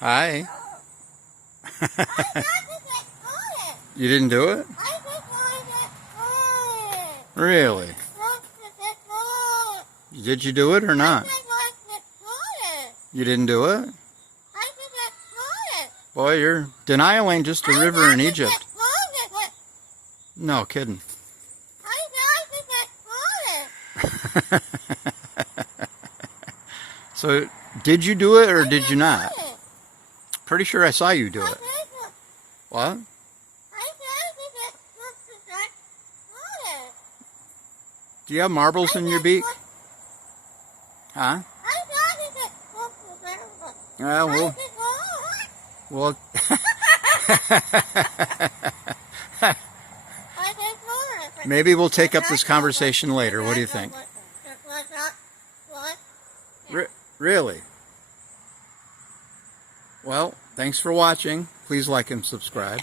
Hi. I got to get caught. You didn't do it? I just want to get caught. Really? Want to get caught. Did you do it or I not? just want to get caught. You didn't do it? I just get caught. Boy, your denial ain't just a river in Egypt. Get caught. No kidding. I got to get caught. So, did you do it or did you not? Caught. Pretty sure I saw you do it. What? I got to get caught. Do you have marbles in your beak? Huh? I got to get caught. Yeah, well, maybe we'll take up this conversation later. What do you think? Really? Well, thanks for watching. Please like and subscribe.